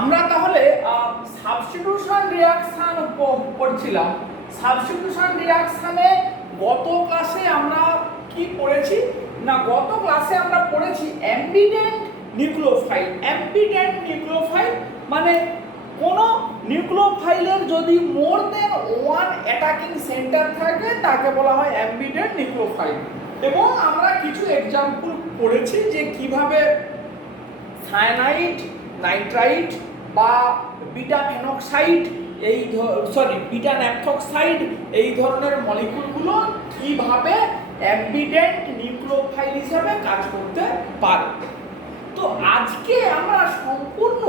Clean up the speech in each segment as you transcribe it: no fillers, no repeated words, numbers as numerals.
আমরা তাহলে substitution reaction পড়ছিলাম। সাবস্টিটিউশন রিঅ্যাকশনে গত ক্লাসে আমরা কি পড়েছি না, গত ক্লাসে আমরা পড়েছি অ্যাম্বিডেন্ট নিউক্লিওফাইল। অ্যাম্বিডেন্ট নিউক্লিওফাইল মানে কোন নিউক্লিওফাইলের যদি মোর দেন ওয়ান অ্যাটাকিং সেন্টার থাকে তাকে বলা হয় অ্যাম্বিডেন্ট নিউক্লিওফাইল। এবং আমরা কিছু এক্সাম্পল পড়েছি যে কিভাবে সায়ানাইড, নাইট্রাইট বা বিটা ফেনক্সাইড বিটা ন্যাপথক্সাইড এই ধরনের মলিকুলগুলো কিভাবে অ্যাম্বিডেন্ট নিউক্লিওফাইল হিসেবে কাজ করতে পারে। তো আজকে আমরা সম্পূর্ণ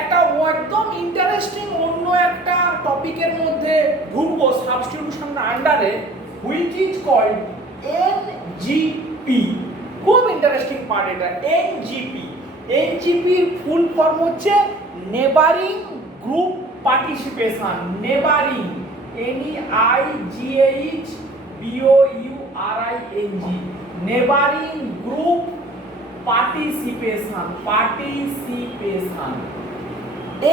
একটা একদম ইন্টারেস্টিং অন্য একটা টপিকের মধ্যে ঢুকবো সাবস্টিটিউশন আন্ডারে, হুইচ ইজ কল্ড এনজিপি। খুব ইন্টারেস্টিং পার্ট এটা, এনজিপি। এনজিপির ফুল ফর্ম হচ্ছে neighbouring group participation. Neighbouring, NEIGHBOURING, neighbouring group participation. Participation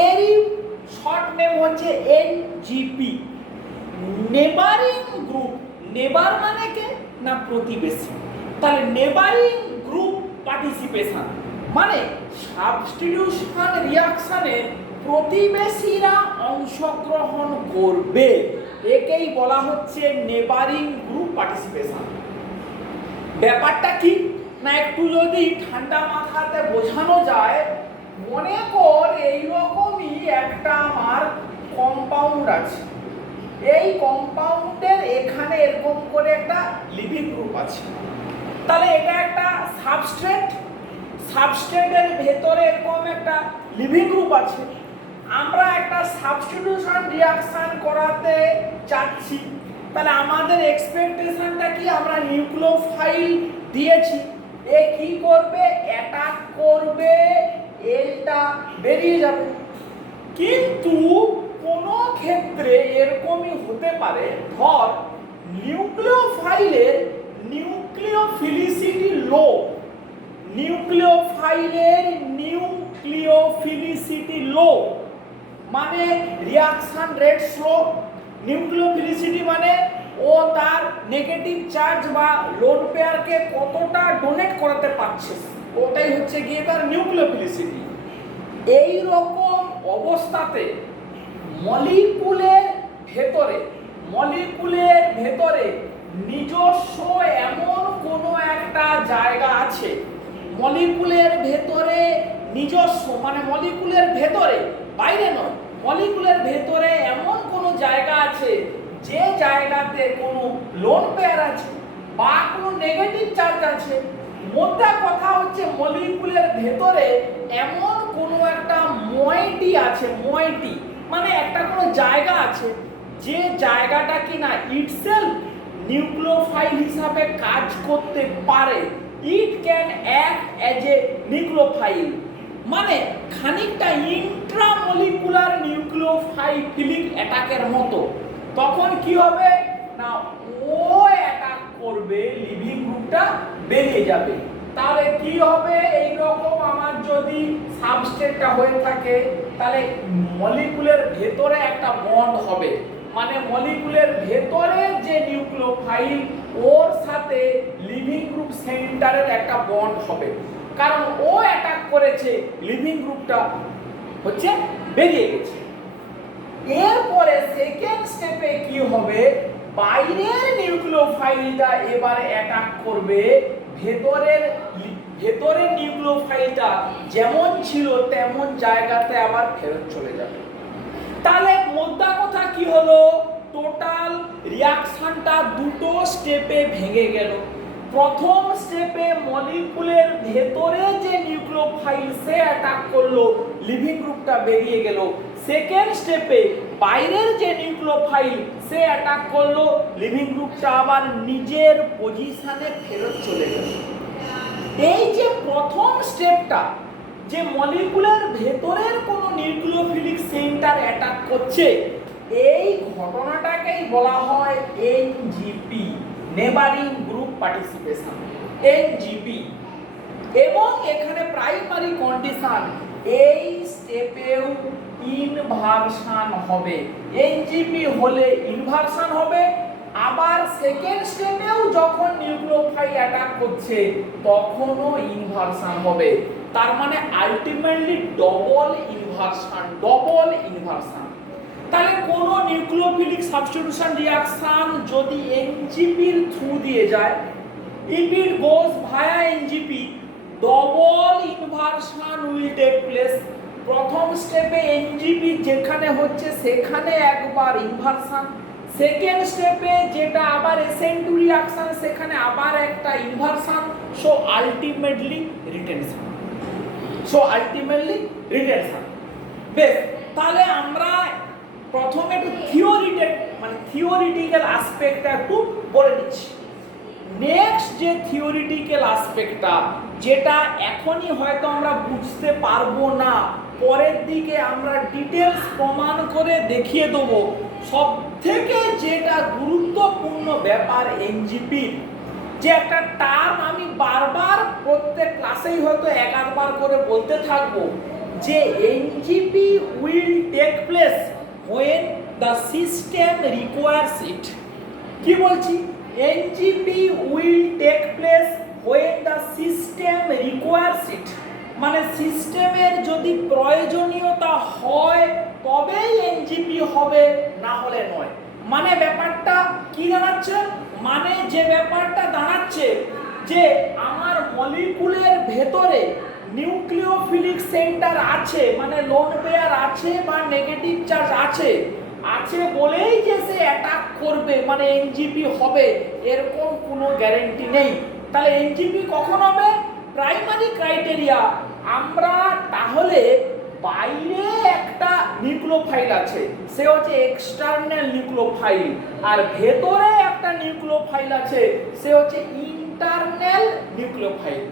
এরই শর্ট নেম হচ্ছে এনজিপি। নেবারিং গ্রুপ, নেবার মানে কে না প্রতিবেশী, তাহলে নেবারিং গ্রুপ পার্টিসিপেশন মানে সাবস্টিটিউশন রিঅ্যাকশনে প্রতিবেশীরা অংশগ্রহণ করবে, একেই বলা হচ্ছে নেবারিং গ্রুপ পার্টিসিপেশন। ব্যাপারটা কি না, একটু যদি ঠান্ডা মাথাতে বোঝানো যায়, মনে কর এইরকমই একটা আমার কম্পাউন্ড আছে। এই কম্পাউন্ডের এখানে এরকম করে একটা লিভিং গ্রুপ আছে, তাহলে এটা একটা সাবস্ট্রেট। সাবস্ট্রেটের ভেতরে এরকম একটা লিভিং গ্রুপ আছে। আমরা একটা সাবস্টিটিউশন রিঅ্যাকশন করাতে চাচ্ছি, তাহলে আমাদের এক্সপেকটেশনটা কি, আমরা নিউক্লিওফাইল দিয়েছি, এ কি করবে, অ্যাটাক করবে, এলটা বেরিয়ে যাবে। কিন্তু কোনো ক্ষেত্রে এরকমই হতে পারে, ধর নিউক্লিওফাইলের নিউক্লিওফিলিসিটি লো, নিউক্লিওফাইলের নিউক্লিওফিলিসিটি লো মানে রিঅ্যাকশন রেট স্লো। নিউক্লিওফিলিসিটি মানে ও তার নেগেটিভ চার্জ বা লোন পেয়ারকে কতটা ডোনেট করাতে পারছে, ওটাই হচ্ছে গিয়ে তার নিউক্লিওফিলিসিটি। এই রকম অবস্থাতে মলিকুলের ভেতরে নিজস্ব এমন কোনো একটা জায়গা আছে, মলিকুলের ভেতরে নিজস্ব মানে মলিকুলের ভেতরে, বাইরে নয়, মলিকুলের ভেতরে এমন কোনো জায়গা আছে যে জায়গাতে কোনো লোন পেয়ার আছে বা কোনো নেগেটিভ চার্জ আছে। মোদ্দা কথা হচ্ছে মলিকুলের ভেতরে এমন কোনো একটা ময়েটি আছে, ময়েটি মানে একটা কোনো জায়গা আছে যে জায়গাটা কি না ইটসেলফ নিউক্লিওফাইল হিসাবে কাজ করতে পারে। It can act as a nucleophile মানে খানিকটা ইন্ট্রামলিকুলার নিউক্লিওফাইলিক অ্যাটাকের মতো। তখন কি হবে না, ও অ্যাটাক করবে, লিভিং গ্রুপটা বেরিয়ে যাবে। তাহলে কি হবে, এই রকম আমার যদি সাবস্ট্রেটটা হয়ে থাকে, তাহলে মলিকুলের ভেতরে একটা বন্ড হবে, মানে মলিকুলের ভেতরে যে নিউক্লিওফাইল ওর সাথে লিভিং গ্রুপ সেন্টারের একটা বন্ড হবে, কারণ ও অ্যাটাক করেছে, লিভিং গ্রুপটা হচ্ছে বেরিয়ে গেছে। এরপরে সেকেন্ড স্টেপে কি হবে, বাইরের নিউক্লিওফাইলটা এবারে অ্যাটাক করবে, ভেতরের নিউক্লিওফাইলটা যেমন ছিল তেমন জায়গাতে আবার ফেরত চলে যাবে। তাহলে মোদ্দা কথা কি হলো, টোটাল রিঅ্যাকশনটা দুটো স্টেপে ভেঙে গেল। প্রথম স্টেপে মলিকুলের ভেতরে যে নিউক্লিওফাইল সে অ্যাটাক করলো, লিভিং গ্রুপটা বেরিয়ে গেল। সেকেন্ড স্টেপে বাইরের যে নিউক্লিওফাইল সে অ্যাটাক করলো, লিভিং গ্রুপটা আবার নিজের পজিশনে ফেরত চলে গেল। এই যে প্রথম স্টেপটা, যে মলিকুলের ভেতরের কোনো নিউক্লিওফিলিক সেন্টার অ্যাটাক করছে, এই ঘটনাটাকেই বলা হয় NJP, neighbouring group participation, NJP. এবং এখানে প্রাইমারি কন্ডিশন, এই স্টেপেও ইনভার্সন হবে। এনজিপি হলে ইনভার্সন হবে, আবার সেকেন্ড স্টেপেও যখন নিউক্লিওফাইল অ্যাটাক করছে তখনও ইনভার্সন হবে। তার মানে আলটিমেটলি ডবল ইনভার্সন। তাহলে কোন নিউক্লিওফিলিক সাবস্টিটিউশন রিঅ্যাকশন যদি এনজিপির থ্রু দিয়ে যায়, if it goes via NGP, double inversion will take place. প্রথম স্টেপে এনজিপি যেখানে হচ্ছে সেখানে একবার ইনভার্সন, সেকেন্ড স্টেপে যেটা আবার SN2 রিঅ্যাকশন সেখানে আবার একটা ইনভার্সন, সো আলটিমেটলি রিটেনশন। বেশ, তাহলে আমরা প্রথমে একটু থিওরিটিক্যাল অ্যাসপেক্টটা একটু বলে নিচ্ছি। নেক্সট যে থিওরিটিক্যাল অ্যাসপেক্টটা, যেটা এখনই হয়তো আমরা বুঝতে পারবো না, পরের দিকে আমরা ডিটেলস প্রমাণ করে দেখিয়ে দেবো। সব থেকে যেটা গুরুত্বপূর্ণ ব্যাপার এনজিপি, যে একটা টার্ম আমি বারবার প্রত্যেক ক্লাসেই হয়তো এক আধবার করে বলতে থাকবো, যে NGP will take place when the system requires it। কি বলছি? NGP will take place when the system requires it, মানে সিস্টেমের যদি প্রয়োজনীয়তা হয় তবেই এনজিপি হবে, না হলে নয়। মানে ব্যাপারটা কি দাঁড়াচ্ছে? মানে যে ব্যাপারটা দাঁড়াচ্ছে যে আমার মলিকুলের ভেতরে নিউক্লিওফিলিক সেন্টার আছে, মানে লোন পেয়ার আছে বা নেগেটিভ চার্জ আছে বলেই যে সে অ্যাটাক করবে, মানে এনজিপি হবে, এরকম কোনো গ্যারান্টি নেই। তাহলে এনজিপি কখন হবে? প্রাইমারি ক্রাইটেরিয়া, আমরা তাহলে বাইরে একটা নিউক্লিওফাইল আছে, সে হচ্ছে এক্সটার্নাল নিউক্লিওফাইল, আর ভেতরে একটা নিউক্লিওফাইল আছে, সে হচ্ছে ইন্টারনাল নিউক্লিওফাইল।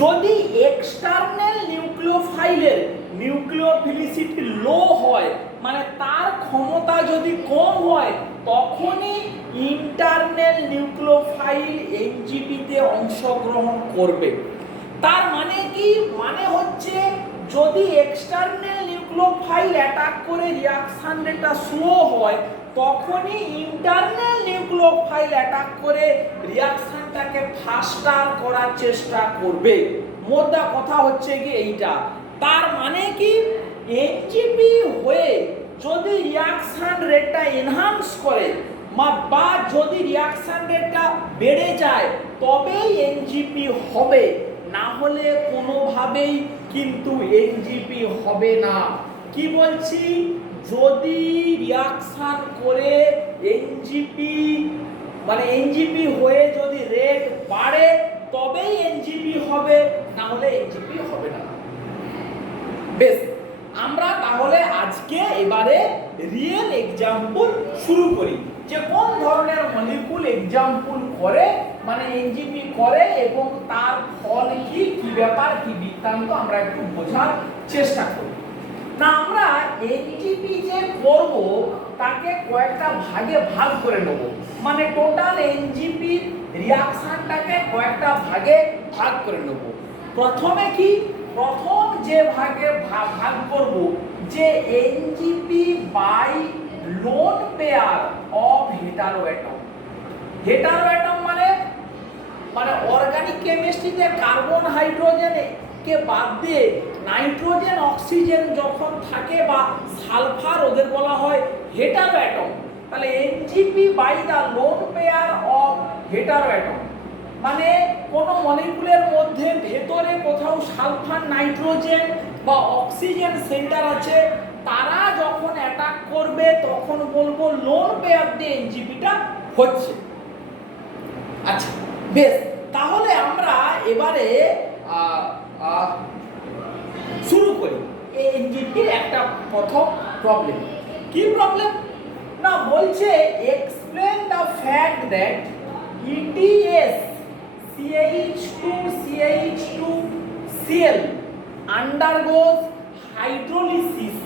যদি এক্সটার্নাল নিউক্লিওফাইলের নিউক্লিওফিলিসিটি লো হয়, মানে তার ক্ষমতা যদি কম হয়, তখনই ইন্টারনাল নিউক্লিওফাইল এনজিপিতে অংশগ্রহণ করবে। তার মানে কি? মানে হচ্ছে যদি এক্সটার্নাল নিউক্লিওফাইল অ্যাটাক করে রিঅ্যাকশন রেটটা স্লো হয়, তখনই ইন্টারনাল নিউক্লিওফাইল অ্যাটাক করে রিঅ্যাকশনটাকে ফাস্টার করার চেষ্টা করবে। মোদ্দা কথা হচ্ছে কি এইটা। তার মানে কি? এনজিপি হয়ে যদি রিঅ্যাকশন রেটটা এনহান্স করে বা যদি রিঅ্যাকশন রেটটা বেড়ে যায় তবেই এনজিপি হবে, না হলে কোনোভাবেই কিন্তু এনজিপি হবে না। কি বলছি? যদি রিঅ্যাকশন করে এনজিপি মানে এনজিপি হয়ে যদি রেট বাড়ে তবেই এনজিপি হবে, না হলে এনজিপি হবে না। বেশ, আমরা তাহলে আজকে এবারে রিয়েল এক্সাম্পল শুরু করি, যে কোন ধরনের মলিকুল এক্সাম্পল করে মানে এনজিপি করে এবং তার ফল কি ব্যাপার কি বৃত্তান্ত আমরা একটু বোঝার চেষ্টা করি। না, আমরা এনজিপি যে করব তাকে কয়েকটা ভাগে ভাগ করে নেব, মানে টোটাল এনজিপি রিঅ্যাকশনটাকে কয়েকটা ভাগে ভাগ করে নেব। প্রথমে কি? প্রথম যে ভাগে ভাগ করব, যে NGP by lone pair of heteroatom. Heteroatom মানে অর্গানিক কেমিস্ট্রিতে কার্বন হাইড্রোজেন কে বাদ দিয়ে নাইট্রোজেন অক্সিজেন যখন থাকে বা সালফার, ওদের বলা হয় হেটারো অ্যাটম। তাহলে NGP by the lone pair of heteroatom, মানে কোন মলিকুলের মধ্যে ভেতরে কোথাও সালফার, নাইট্রোজেন বা অক্সিজেন সেন্টার আছে, তারা যখন অ্যাটাক করবে তখন বলবো লোন পেয়ার দিয়ে এনজিপিটা হচ্ছে। আচ্ছা, বেশ, তাহলে আমরা এবারে শুরু করি এনজিপির একটা প্রথম প্রবলেম। কি প্রবলেম? না, বলছে explain the fact that ETS CH2CH2Cl undergoes hydrolysis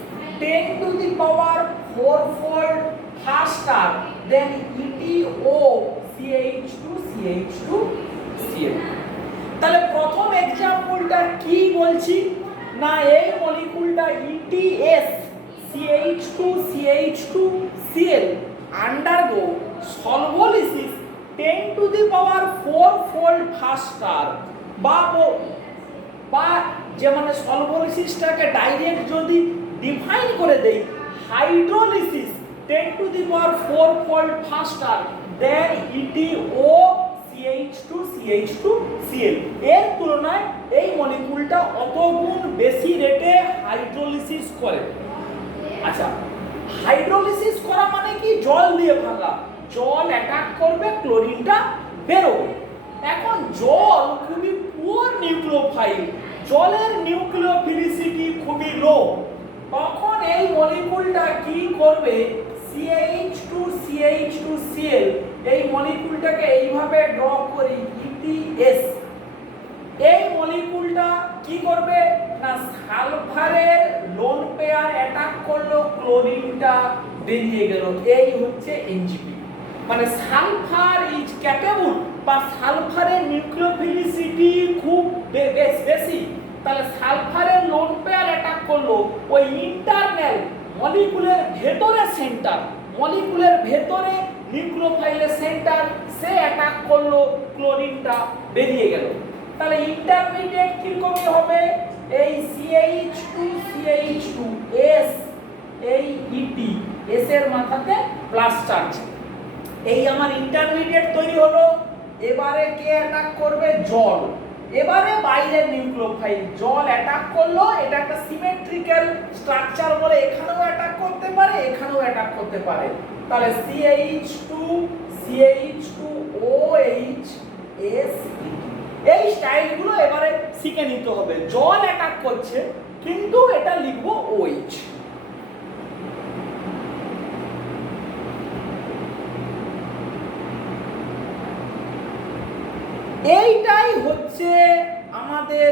10 to the power 4-fold faster than ETO CH2CH2Cl। তাহলে প্রথম এক্সাম্পলটা কি বলছি? না এই মলিকুলটা ETS CH2CH2Cl undergo solvolysis 10 to the power 4 fold faster বা যে মানে সলভোলিসিসটাকে ডাইরেক্ট যদি ডিফাইন করে দেই hydrolysis 10 to the power 4 fold faster than ETO CH2CH2Cl এর তুলনায় এই মলিকুলটা অত গুণ বেশি রেটে হাইড্রোলিসিস করে। আচ্ছা, হাইড্রোলিসিস করা মানে কি? জল দিয়ে ভাঙা, জল অ্যাটাক করবে, ক্লোরিনটা বেরোবে। এখন জল খুবই পুয়ার নিউক্লিওফাইল, জলের নিউক্লিওফিলিসিটি খুবই লো, তখন এই মলিকুলটা কি করবে? CH2CH2Cl এই মলিকুলটাকে এইভাবে ড্র করি ETS, এই মলিকুলটা কি করবে না সালফারের লোন পেয়ার অ্যাটাক করলো, ক্লোরিনটা বেরিয়ে গেল। এই হচ্ছে এনজিপি, মানে সালফার ইজ ক্যাপেবল বা সালফারের নিউক্লিওফিলিসিটি খুব বেশি, তাহলে সালফারের লোন পেয়ার অ্যাটাক করলো ওই ইন্টারনাল মলিকুলের ভেতরে সেন্টার, মলিকুলের ভেতরে নিউক্লিওফাইলের সেন্টার, সে অ্যাটাক করলো, ক্লোরিনটা বেরিয়ে গেল। তাহলে ইন্টারমিডিয়েট কিরকমই হবে? এই CH2CH2S এই ET S এর মাথাতে প্লাস চার্জ, এই আমার ইন্টারমিডিয়েট তৈরি হলো। এবারে কে অ্যাটাক করবে? জল। এবারে বাইরের নিউক্লিওফাইল, জল অ্যাটাক করলো, এটা একটা সিমেট্রিক্যাল স্ট্রাকচার বলে এখানেও অ্যাটাক করতে পারে, এখানেও অ্যাটাক করতে পারে। তাহলে CH2CH2OH S এই স্টাইলগুলো এবারে শিখে নিতে হবে। জল অ্যাটাক করছে কিন্তু এটা লিখবো OH। এইটাই হচ্ছে আমাদের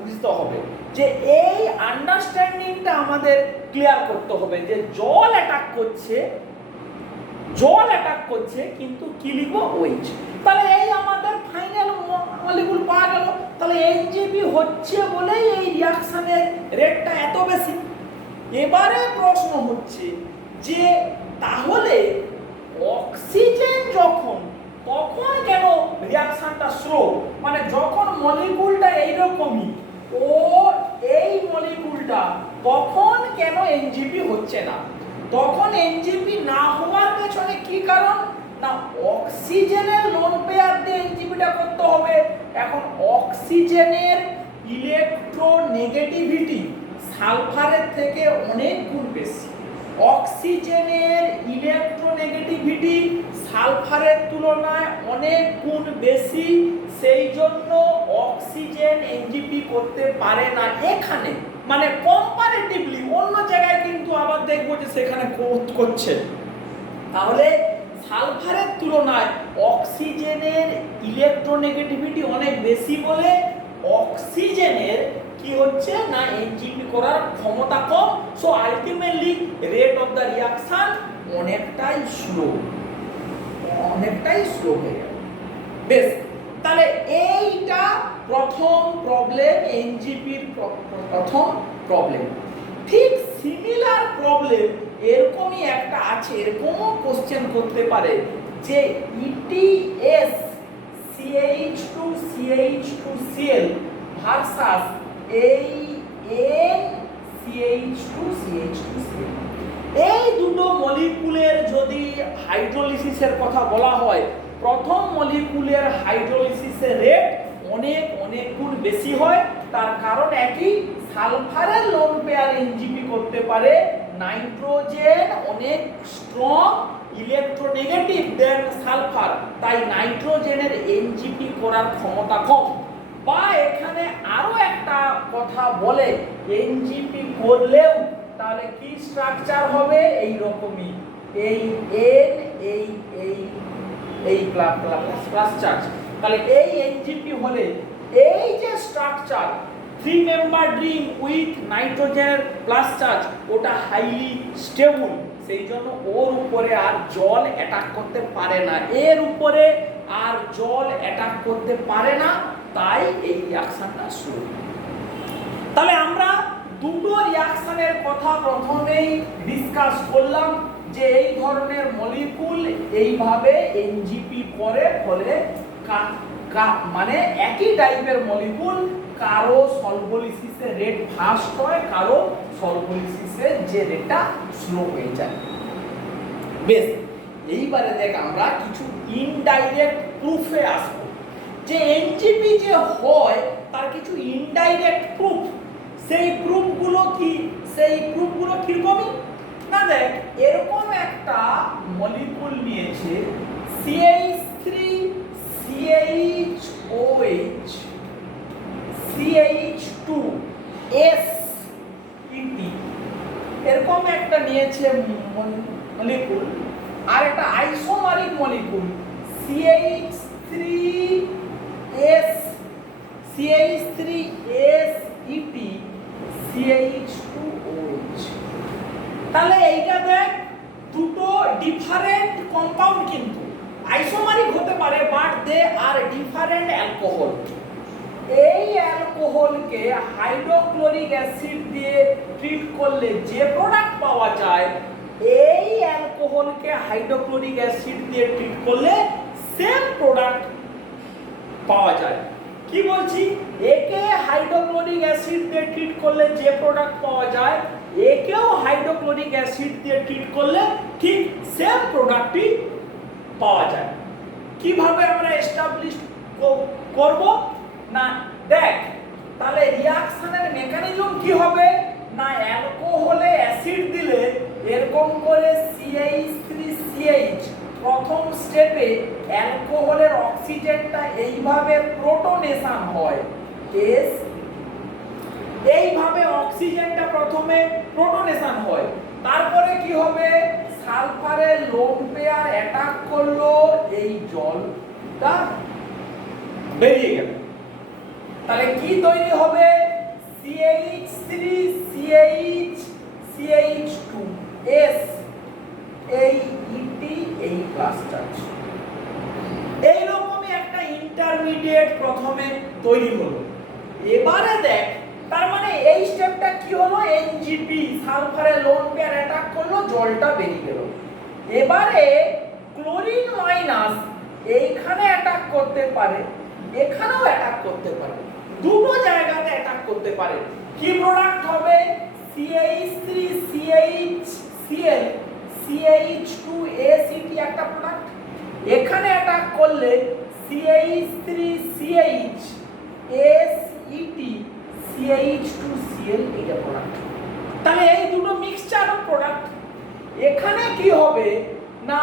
বুঝতে হবে, যে এই আন্ডারস্ট্যান্ডিংটা আমাদের ক্লিয়ার করতে হবে যে জল অ্যাটাক করছে কিন্তু কি লিখবো? OH। তাহলে এই আমাদের ফাইনাল মলিকুল পাওয়া গেল। তাহলে এনজিপি হচ্ছে বলেই এই রিঅ্যাকশনের রেটটা এত বেশি। এবারে প্রশ্ন হচ্ছে যে তাহলে অক্সিজেন যখন, তখন কেন রিঅ্যাকশনটা স্লো? মানে যখন মলিকুলটা এইরকমই ও এই মলিকুলটা, তখন কেন এনজিপি হচ্ছে না? তখন এনজিপি না হওয়ার পেছনে কি কারণ? না অক্সিজেনের লোন পেয়ার দিয়ে এনজিপিটা করতে হবে। এখন অক্সিজেনের ইলেকট্রোনেগেটিভিটি সালফারের থেকে অনেক গুণ বেশি। অক্সিজেনের ইলেকট্রোনেগেটিভিটি সালফারের তুলনায় অনেক গুণ বেশি, সেই জন্য অক্সিজেন এনজিপি করতে পারে না এখানে, মানে কম্পারেটিভলি। অন্য জায়গায় কিন্তু আবার দেখবো যে সেখানে করছে। তাহলে সালফারের তুলনায় অক্সিজেনের ইলেকট্রোনেগেটিভিটি অনেক বেশি বলে অক্সিজেনের কি হচ্ছে না এনজিপি করার ক্ষমতা কম। So ultimately rate of the reaction অনেকটাই স্লো হয়ে গেল। বেশ, তাহলে এইটা প্রথম প্রবলেম, এনজিপির প্রথম প্রবলেম। ঠিক সিমিলার প্রবলেম এরকমই একটা আছে, এরকমও কোশ্চেন করতে পারে যে ETS CH2CH2Cl ভার্সাস এই NCH2CH2Cl, এই দুটো মলিকুলের যদি হাইড্রোলিসিসের কথা বলা হয়, প্রথম মলিকুলের হাইড্রোলিসিসের রেট অনেক গুণ বেশি হয়। তার কারণ একই, সালফারের লোন পেয়ার এনজিপি করতে পারে, নাইট্রোজেন অনেক স্ট্রং ইলেকট্রোনেগেটিভ দেন সালফার, তাই নাইট্রোজেনের এনজিপি করার ক্ষমতা কম। বা এখানে আরো একটা কথা বলে, এনজিপি করলেও তাহলে কি স্ট্রাকচার হবে? এই রকমই, এই N এই প্লাস চার্জ। তাহলে এই এনজিপি হলে এই যে স্ট্রাকচার 3 মেম্বার রিং উইথ নাইট্রোজেনের প্লাস চার্জ, ওটা হাইলি স্টেবল, সেই জন্য ওর উপরে আর জল অ্যাটাক করতে পারে না, এর উপরে আর জল অ্যাটাক করতে পারে না, তাই এই রিঅ্যাকশনটা শুরু। তাহলে আমরা দুটো রিঅ্যাকশনের কথা প্রথমেই ডিসকাস করলাম যে এই ধরনের মলিকুল এইভাবে এনজিপি করে ফলে মানে একই টাইপের মলিকুল কারো সলভোলিসিসের রেট ফাস্ট হয়, কারো সলভোলিসিসের যে রেটটা স্লো হয়ে যায়। বেশ, এইবারে দেখ আমরা কিছু ইনডাইরেক্ট প্রুফে আসবো যে এনজিপি যে হয় তার কিছু ইনডাইরেক্ট প্রুফ। সেই প্রুফগুলো কি? সেই প্রুফগুলো কিরকমই না, দেখ এরকম একটা মলিকুল নিয়েছে CH3 CHOH CH2 SET, এরকম একটা নিয়েছে মলিকুল, আর একটা আইসোমারিক মলিকুল CH3SET CH2OH। তাহলে এইটা দেখ দুটো ডিফারেন্ট কম্পাউন্ড, কিন্তু আইসোমারিক হতে পারে but they are different alcohol. এই অ্যালকোহলকে হাইড্রোক্লোরিক অ্যাসিড দিয়ে ট্রিট করলে যে প্রোডাক্ট পাওয়া যায়, এই অ্যালকোহলকে হাইড্রোক্লোরিক অ্যাসিড দিয়ে ট্রিট করলে সেম প্রোডাক্ট পাওয়া যায়। কি বলছি? একে হাইড্রোক্লোরিক অ্যাসিড দিয়ে ট্রিট করলে যে প্রোডাক্ট পাওয়া যায়, একেও হাইড্রোক্লোরিক অ্যাসিড দিয়ে ট্রিট করলে ঠিক সেম প্রোডাক্টই পাওয়া যায়। কিভাবে আমরা এস্টাবলিশ করব না, দেখ তাহলে রিঅ্যাকশনের মেকানিজম কি হবে না, অ্যালকোহলে অ্যাসিড দিলে এরকম করে CH3CH প্রথম স্টেপে অ্যালকোহলের অক্সিজেনটা এইভাবে প্রোটোনেশন হয়, এইভাবে অক্সিজেনটা প্রথমে প্রোটোনেশন হয়, তারপরে কি হবে, সালফারের লোন পেয়ার অ্যাটাক করলো, এই জলটা বেরিয়ে গেল। তাহলে কি তৈরি হবে, CH3CH2S এই ইটি এই প্লাস চার্জ, এইরকমই একটা ইন্টারমিডিয়েট প্রথমে তৈরি হলো। এবারে দেখ তার মানে এই স্টেপটা কি হলো, এনজিপি সালফারের লোন পেয়ার অ্যাটাক করলো, জলটা বেরিয়ে গেল। এবারে ক্লোরিন মাইনাস এইখানে অ্যাটাক করতে পারে, এখানেও অ্যাটাক করতে পারে, দুটো জায়গাতে অ্যাটাক করতে পারে। কি প্রোডাক্ট হবে, CH3CHCl CH2ACT একটা প্রোডাক্ট, এখানে অ্যাটাক করলে CH3CH SET CH2Cl এটা প্রোডাক্ট। তাহলে এই দুটো মিক্সচার অফ প্রোডাক্ট। এখানে কি হবে না,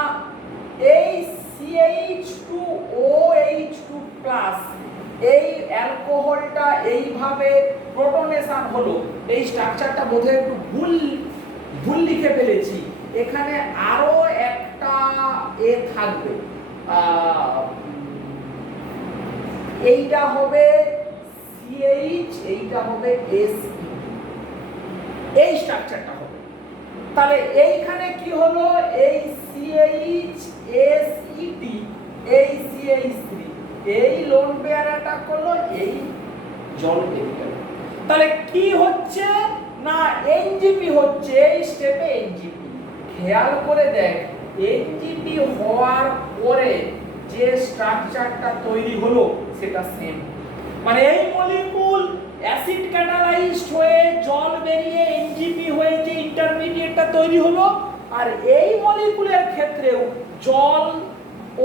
এই CH2OH2 প্লাস এই অ্যালকোহলটা এইভাবে প্রোটোনেশন হলো, এই স্ট্রাকচারটা বোধহয় একটু ভুল লিখে ফেলেছি, এখানে আরো একটা এ থাকবে, এইটা হবে CH, এইটা হবে SE, এই স্ট্রাকচারটা হবে। তাহলে এইখানে কি হলো, এই CHSET এই CH3 এই লোন পেয়ার অ্যাটাক করলো, এই জল বেরিয়ে গেল। তাহলে কি হচ্ছে না, এনজিপি হচ্ছে, এই স্টেপে এনজিপি। খেয়াল করে দেখ এনজিপি হওয়ার পরে যে স্ট্রাকচারটা তৈরি হলো সেটা সেম, মানে এই মলিকুল অ্যাসিড ক্যাটালাইজড হয়ে জল বেরিয়ে এনজিপি হয়ে যে ইন্টারমিডিয়েটটা তৈরি হলো, আর এই মলিকুলের ক্ষেত্রেও জল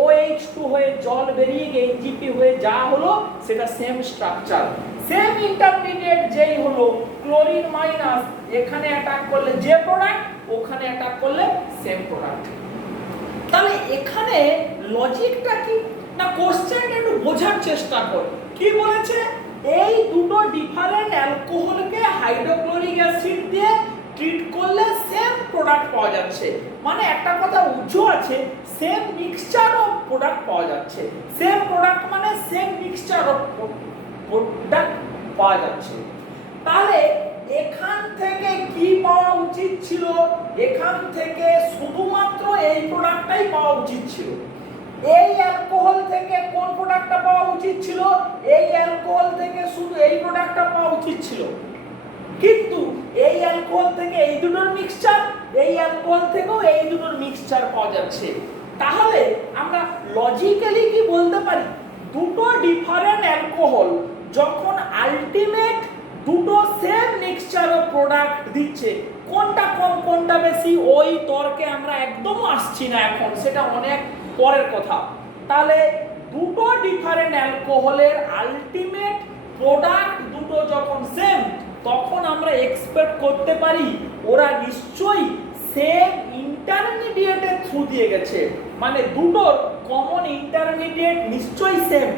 OH2 হয়ে জল বেরিয়ে গিয়ে এনজিপি হয়ে যা হলো সেটা সেম স্ট্রাকচার, সেম ইন্টারমিডিয়েট যেই হলো, ক্লোরিন মাইনাস এখানে অ্যাটাক করলে যে প্রোডাক্ট, ওখানে অ্যাটাক করলে সেম প্রোডাক্ট। তাহলে এখানে লজিকটা কি না, কোশ্চেনটা একটু বোঝার চেষ্টা কর। কি বলেছে, এই দুটো ডিফারেন্ট অ্যালকোহলকে হাইড্রোক্লোরিক অ্যাসিড দিয়ে ট্রিট করলে সেম প্রোডাক্ট পাওয়া যাচ্ছে, মানে একটা কথা উঁচু আছে, সেম মিক্সচার অফ প্রোডাক্ট পাওয়া যাচ্ছে। সেম প্রোডাক্ট মানে সেম মিক্সচার অফ প্রোডাক্ট পাওয়া যাচ্ছে। তাহলে এখান থেকে কি পাওয়া উচিত ছিল, এখান থেকে শুধুমাত্র এই প্রোডাক্টটাই পাওয়া উচিত ছিল। এই অ্যালকোহল থেকে কোন প্রোডাক্টটা পাওয়া উচিত ছিল, এই অ্যালকোহল থেকে শুধু এই প্রোডাক্টটা পাওয়া উচিত ছিল। কিন্তু এই অ্যালকোহল থেকে এই দুটোর মিক্সচার, এই অ্যালকোহল থেকেও এই দুটোর মিক্সচার পাওয়া যাচ্ছে। তাহলে আমরা লজিক্যালি কি বলতে পারি, দুটো ডিফারেন্ট অ্যালকোহল যখন আলটিমেট দুটো সেম মিক্সচার অফ প্রোডাক্ট দিচ্ছে, কোনটা কম কোনটা বেশি ওই তর্কে আমরা একদম আসছি না এখন, সেটা অনেক পরের কথা। তাহলে দুটো ডিফারেন্ট অ্যালকোহলের আলটিমেট প্রোডাক্ট দুটো যখন সেম, তখন আমরা এক্সপেক্ট করতে পারি ওরা নিশ্চয়ই সেম ইন্টারমিডিয়েটের থ্রু দিয়ে গেছে, মানে দুটোর কমন ইন্টারমিডিয়েট নিশ্চয়ই সেম।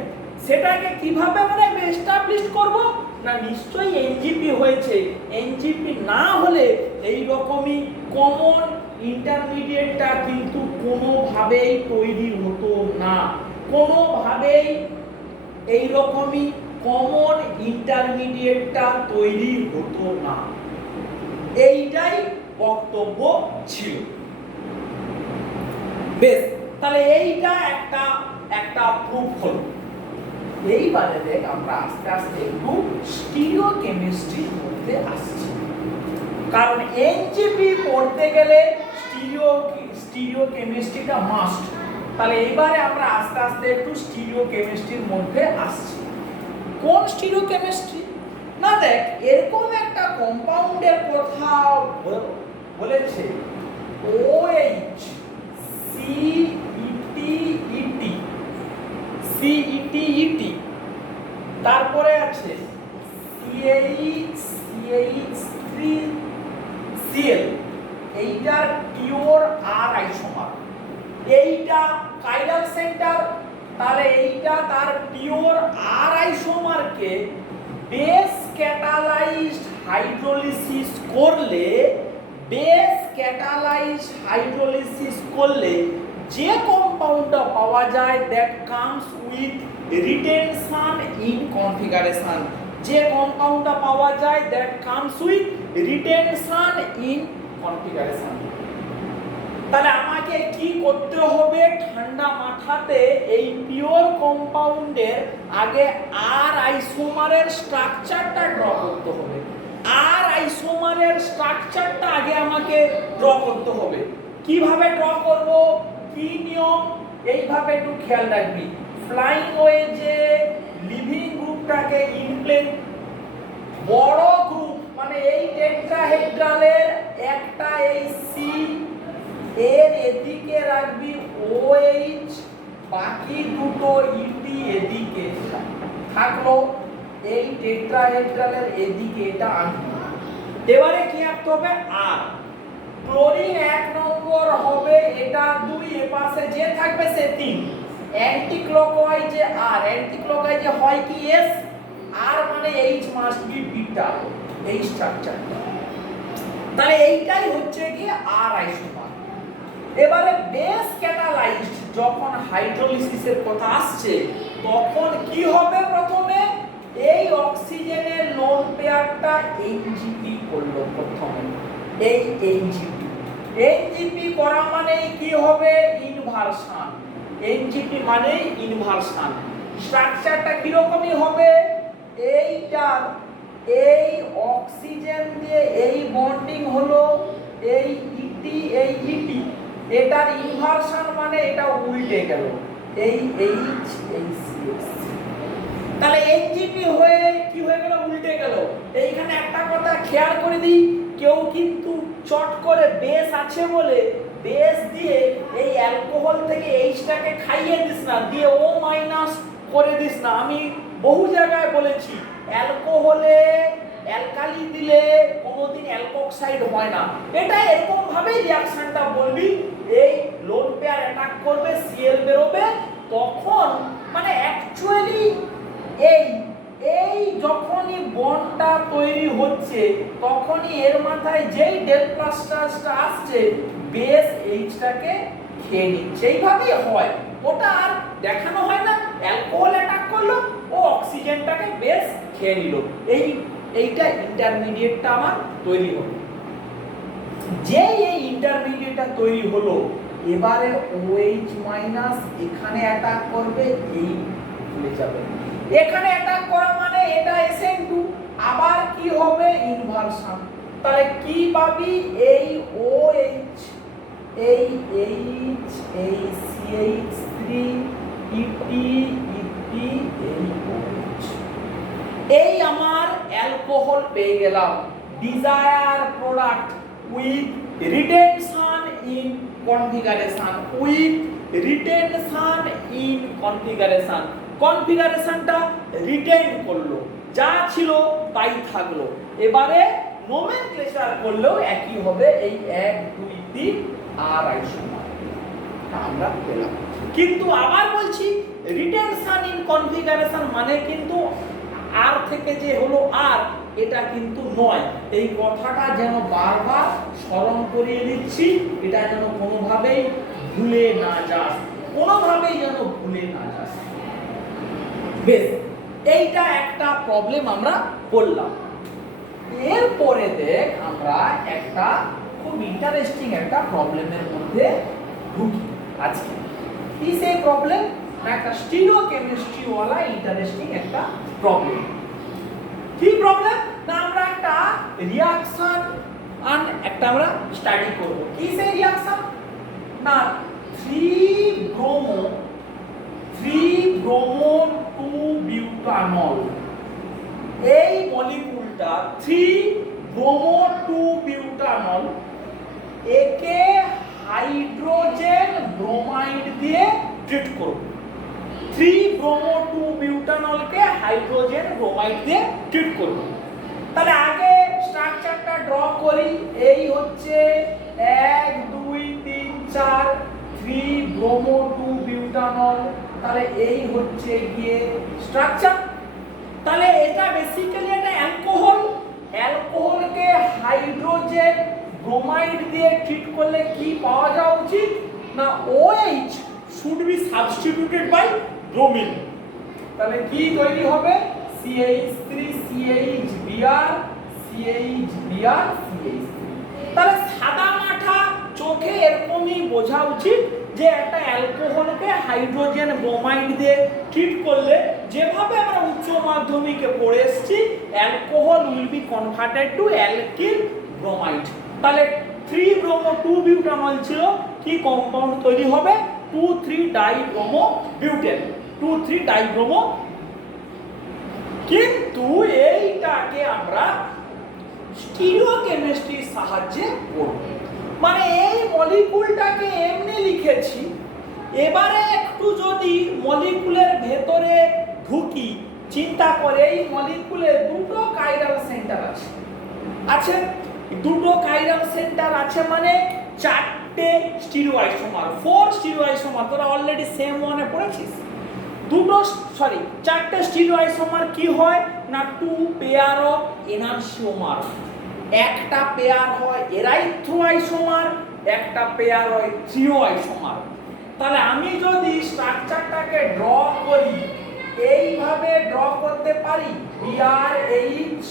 সেটাকে কিভাবে আমরা এস্টাবলিশ করব না, নিশ্চয়ই এনজিপি হয়েছে। এনজিপি না হলে এই রকমই কমন ইন্টারমিডিয়েটটা কিন্তু কোনোভাবেই তৈরি হতো না, কোনোভাবেই এই রকমই কমন ইন্টারমিডিয়েটটা তৈরি হতো না। এইটাই বক্তব্য ছিল। বেশ, তাহলে এইটা একটা প্রুফ হলো। এইবারে দেখ আমরা আস্তে আস্তে একটু স্টিরিওকেমিস্ট্রির মধ্যে আসছি, কারণ এনজিপি পড়তে গেলে স্টিরিওকেমিস্ট্রিটা মাস্ট। তাহলে এইবারে আমরা আস্তে আস্তে একটু স্টিরিওকেমিস্ট্রির মধ্যে আসছি। কোন স্টিরিওকেমিস্ট্রি না, দেখ এরকম একটা কম্পাউন্ডের কথা বলেছে, OH CETET, তারপরে আছে CH3Cl, এইটার পিওর আর আইসোমার, এইটা কাইরাল সেন্টার। তাহলে এইটা তার পিওর আর আইসোমারকে বেস ক্যাটালাইজড হাইড্রোলিসিস করলে যে কম্পাউন্ডটা পাওয়া যায় that comes with retention in configuration, যে কম্পাউন্ডটা পাওয়া যায় that comes with retention in configuration. তাহলে আমাকে কি করতে হবে, ঠান্ডা মাথাতে এই পিওর কম্পাউন্ডের আগে আর আইসোমারের স্ট্রাকচারটা ড্র করতে হবে। আর আইসোমারের স্ট্রাকচারটা আগে আমাকে ড্র করতে হবে। কিভাবে ড্র করব, কি নিয়ম, এইভাবে একটু খেয়াল রাখবি। ফ্লাইং ওয়েজে লিভিং গ্রুপটাকে ইনপ্লেন, বড় গ্রুপ মানে এই টেট্রাহেড্রালের একটা এই সি এর এদিকে রাখবি OH, বাকি দুটো ইটি এদিকে থাকলো, এই টেট্রাহেড্রালের এদিকে এটা আনবি। এবারে কি আনতে হবে, আর ক্লোরিন 1 নম্বর হবে, এটা 2, এ পাশে যে থাকবে সে 3। অ্যান্টি ক্লকওয়াইজে আর অ্যান্টি ক্লকওয়াইজে হয় কি S, আর মানে H মাস্ট বি বিটা, এই স্ট্রাকচারটা। তাহলে এইটাই হচ্ছে কি আর আইসোমার। এবারে বেস ক্যাটালাইজড যখন হাইড্রোলিসিসের কথা আসছে, তখন কি হবে, প্রথমে এই অক্সিজেনের লোন পেয়ারটা এনজিপি করলো প্রথমে, এই এনজিপি করা মানে কি হবে, ইনভার্সন। এনজিপি মানে ইনভার্সন। স্ট্রাকচারটা কি রকমই হবে, এইটা এই অক্সিজেন দিয়ে এই বন্ডিং হলো, এই ইটি এই ইটি, এটার ইনভার্সন মানে এটা উল্টে গেল, এই H এই CH। তাহলে এনজিপি হয়ে কি হয়ে গেল, উল্টে গেল। এইখানে একটা কথা খেয়াল করে দিই, কেউ কিন্তু চট করে বেস আছে বলে বেস দিয়ে এই অ্যালকোহল থেকে এইচটাকে খাইয়ে দিস না, দিয়ে O মাইনাস করে দিস না। আমি বহু জায়গায় বলেছি, অ্যালকোহলে অ্যালকালি দিলে কোনোদিন অ্যালকোক্সাইড হয় না। এটা এরকম ভাবেই রিঅ্যাকশনটা বলবি, এই লোন পেয়ার অ্যাটাক করবে, Cl বেরোবে, তখন মানে অ্যাকচুয়ালি এই যখনই বন্ডটা তৈরি হচ্ছে, তখনই এর মাথায় যেই ডেল প্লাস চার্জটা আসছে, বেস এইচটাকে খেয়ে নিচ্ছে। এইভাবেই হয়, ওটা আর দেখানো হয় না। অ্যালকোহল অ্যাটাক করলো, ও অক্সিজেনটাকে বেস খেয়ে নিল, এইটা ইন্টারমিডিয়েটটা আমার তৈরি হলো। যে এই ইন্টারমিডিয়েটটা তৈরি হলো, এবারে OH মাইনাস এখানে অ্যাটাক করবে, এই ভুলে যাবে। এখানে অ্যাটাক করা মানে এটা SN2, আবার কি হবে ইনভার্সন, তাহলে কি পাবি এই OH এই H এই CH3 ET এই OH, এই আমার অ্যালকোহল পেয়ে গেলাম desire product with retention in configuration, with retention in configuration, কনফিগারেশনটা রিটেন করলো, যা ছিল তাই থাকলো। এবারে নোমেনক্লেচার করলেও একই হবে, এই 1 2 3 আর আইসোমার আমরা পেলাম। কিন্তু আবার বলছি রিটেনশন ইন কনফিগারেশন মানে কিন্তু আর থেকে যে হলো আর, এটা কিন্তু নয়। এই কথাটা যেন বারবার স্মরণ করিয়ে দিচ্ছি, এটা যেন কোনোভাবেই ভুলে না যাস, কোনোভাবেই যেন ভুলে না যাস। বেশ, এইটা একটা প্রবলেম আমরা করলাম। এরপরে দেখ আমরা একটা খুব ইন্টারেস্টিং একটা প্রবলেমের মধ্যে ঢুকি আজকে। কি সেই প্রবলেম? একটা স্টিরিওকেমিস্ট্রি ওয়ালা ইন্টারেস্টিং একটা প্রবলেম। কি প্রবলেম? না আমরা একটা রিঅ্যাকশন আর একটা আমরা স্টাডি করব। কি সেই রিঅ্যাকশন? না 3 ব্রোমো 2 বিউটানল, এই মলিকিউলটা 3 ব্রোমো 2 বিউটানল, একে হাইড্রোজেন ব্রোমাইড দিয়ে ট্রিট করব। 3 ব্রোমো 2 বিউটানলকে হাইড্রোজেন ব্রোমাইড দিয়ে ট্রিট করব। তাহলে আগে স্ট্রাকচারটা ড্র করি। এই হচ্ছে 1 2 3 4 3 ব্রোমো 2 বিউটানল, তাহলে এই হচ্ছে গিয়ে স্ট্রাকচার। তাহলে এটা বেসিক্যালি একটা অ্যালকোহল, অ্যালকোহলকে হাইড্রোজেন ব্রোমাইড দিয়ে ট্রিট করলে কি পাওয়া যাওয়া উচিত? না OH should be substituted by bromine, তাহলে কি তৈরি হবে? CH3 CHBr CHBr CH3। তাহলে সাদা মাঠা চোখে এরকমই বোঝা উচিত যে একটা অ্যালকোহলকে হাইড্রোজেন ব্রোমাইড দিয়ে ট্রিট করলে যেভাবে আমরা উচ্চ মাধ্যমিকে পড়ে এসেছি, alcohol will be converted to alkyl bromide. তাহলে 3 ব্রোমো 2 বিউটানল ছিল, কি কম্পাউন্ড তৈরি হবে? 2,3 ডাইব্রোমো বিউটেন, 2,3 ডাইব্রোমো। কিন্তু এইটাকে আমরা স্টিরিওকেমিস্ট্রির সাহায্যে পড়ব। মানে এই মলিকিউলটাকে এমনি লিখেছি, এবারে একটু যদি মলিকিউলের ভেতরে ঢুকি, চিন্তা করে এই মলিকিউলে দুটো কাইরাল সেন্টার আছে, আছে দুটো কাইরাল সেন্টার আছে, মানে 4টে স্টিরিওআইসোমার, 4 স্টিরিওআইসোমার। তোরা অলরেডি সেম ওয়ানে পড়েছিস। 4টে স্টিরিওআইসোমার কি হয়? না 2 পেয়ার অফ এনানসিওমার, একটা পেয়ার হয় এরাইথ্রোআইসোমার, একটা পেয়ার হয় থ্রিওআইসোমার। তাহলে আমি যদি স্ট্রাকচারটাকে ড্র করি, এইভাবে ড্র করতে পারি, BrH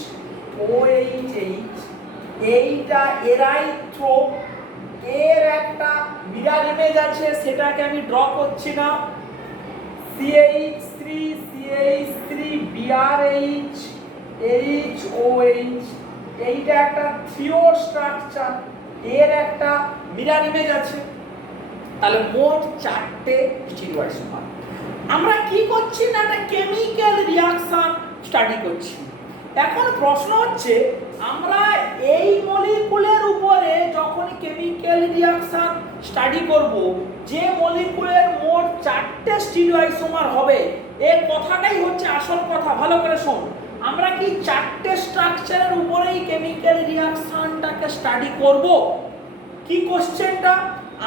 OHH, এইটা এরাইথ্রো, এর একটা মিরর ইমেজ আছে, সেটাকে আমি ড্র করছি না, CH3 CH3 BrH HOH, এইটা একটা থ্রিও স্ট্রাকচার, এর একটা মিরর ইমেজ আছে। তাহলে মোট 4টে স্টিরিওআইসোমার। আমরা কি করছি না, একটা কেমিক্যাল রিঅ্যাকশন স্টাডি করছি। এখন প্রশ্ন হচ্ছে, আমরা এই মলিকিউলের উপরে যখন কেমিক্যাল রিঅ্যাকশন স্টাডি করব, যে মলিকিউলের মোট 4টে স্টিরিওআইসোমার হবে, এই কথাটাই হচ্ছে আসল কথা। ভালো করে শোন, আমরা কি 4টে স্ট্রাকচারের উপরেই কেমিক্যাল রিঅ্যাকশনটাকে স্টাডি করব? কি কোশ্চেনটা?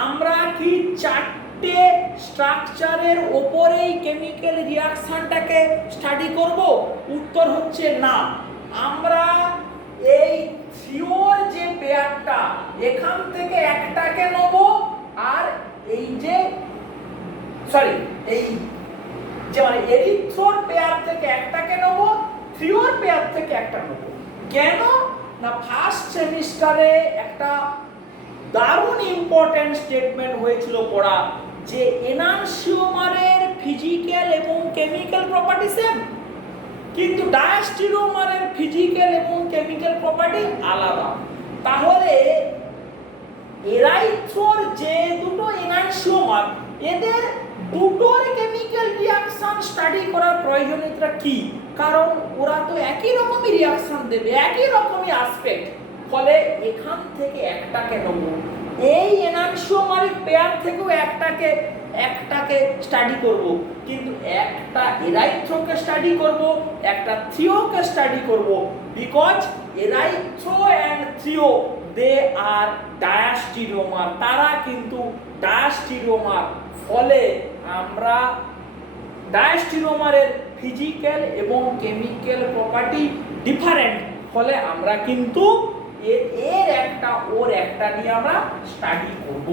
আমরা কি 4টে স্ট্রাকচারের উপরেই কেমিক্যাল রিঅ্যাকশনটাকে স্টাডি করব? উত্তর হচ্ছে না। আমরা এই থ্রিওর যে পেয়ারটা, এখান থেকে একটাকে নেব, আর এই যে এই যে মানে এরিথ্রোর পেয়ার থেকে একটাকে নেব, থ্রিওর পেয়ার থেকে একটা নেব। কেন না, ফার্স্ট সেমিস্টারে একটা দারুণ ইম্পর্টেন্ট স্টেটমেন্ট হয়েছিল পড়া, যে এনানসিওমারের ফিজিক্যাল এবং কেমিক্যাল প্রপার্টি সেম। কিন্তু ডায়াস্টিরিওমারের ফিজিক্যাল এবং কেমিক্যাল প্রপার্টি আলাদা। তাহলে এরাইথ্রোর যে দুটো এনানসিওমার, এদের দুটোর কেমিক্যাল রিঅ্যাকশন স্টাডি করার প্রয়োজনীয়তা কি? কারণ ওরা তো একই রকমই রিঅ্যাকশন দেবে, একই রকমই আসপেক্ট। ফলে এখান থেকে একটাকে নেব, এই এনানসিওমারিক পেয়ার থেকেও একটাকে স্টাডি করব, কিন্তু একটা এরাইথ্রোকে স্টাডি করব, একটা থ্রিওকে স্টাডি করব, বিকজ এরাইথ্রো অ্যান্ড থ্রিও দে আর ডায়াস্টিরিওমার, তারা কিন্তু ডায়াস্টিরিওমার। ফলে আমরা ডায়াস্টিরিওমারের ফিজিক্যাল এবং কেমিক্যাল প্রপার্টি ডিফারেন্ট, ফলে আমরা কিন্তু এর একটা ওর একটা নিয়ে আমরা স্টাডি করব।